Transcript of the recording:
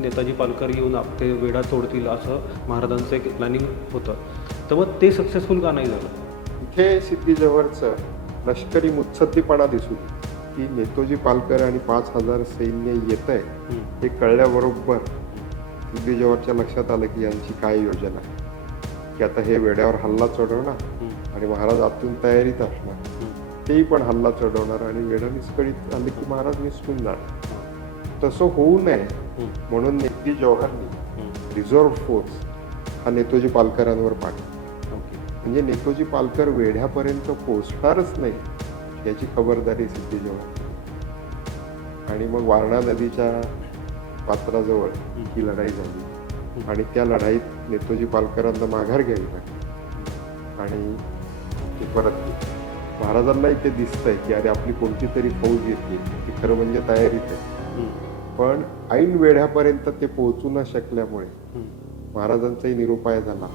नेताजी पालकर येऊन ते वेढा तोडतील असं महाराजांचं एक प्लॅनिंग होतं. तर मग ते सक्सेसफुल का नाही झालं? इथे सिद्धी-जोहरचं लष्करी मुत्सद्दीपणा दिसून की नेताजी पालकर आणि 5,000 सैन्य येत आहे हे कळल्याबरोबर सिद्धी-जोहरच्या लक्षात आलं की यांची काय योजना आहे, की आता हे वेड्यावर हल्ला चढवणार आणि महाराज आतून तयारीत असणार, तेही पण हल्ला चढवणार आणि वेढा निष्कळीत आले की महाराज निसटून जाणार. तसं होऊ नये म्हणून सिद्धी-जोहरनी रिझर्व्ह फोर्स हा नेताजी पालकरांवर पाठवला. म्हणजे नेताजी पालकर वेढ्यापर्यंत पोहोचणारच नाही याची खबरदारी सिद्धी-जोहर. आणि मग वारणा नदीच्या पात्राजवळ ही लढाई झाली आणि त्या लढाईत नेताजी पालकरांना माघार घ्यावी लागली आणि ते परत महाराजांना इथे दिसतंय की अरे आपली कोणती तरी फौज येते, ती खरं म्हणजे तयारीत आहे. पण ऐन वेढ्यापर्यंत ते पोहोचू न शकल्यामुळे महाराजांचाही निरुपाय झाला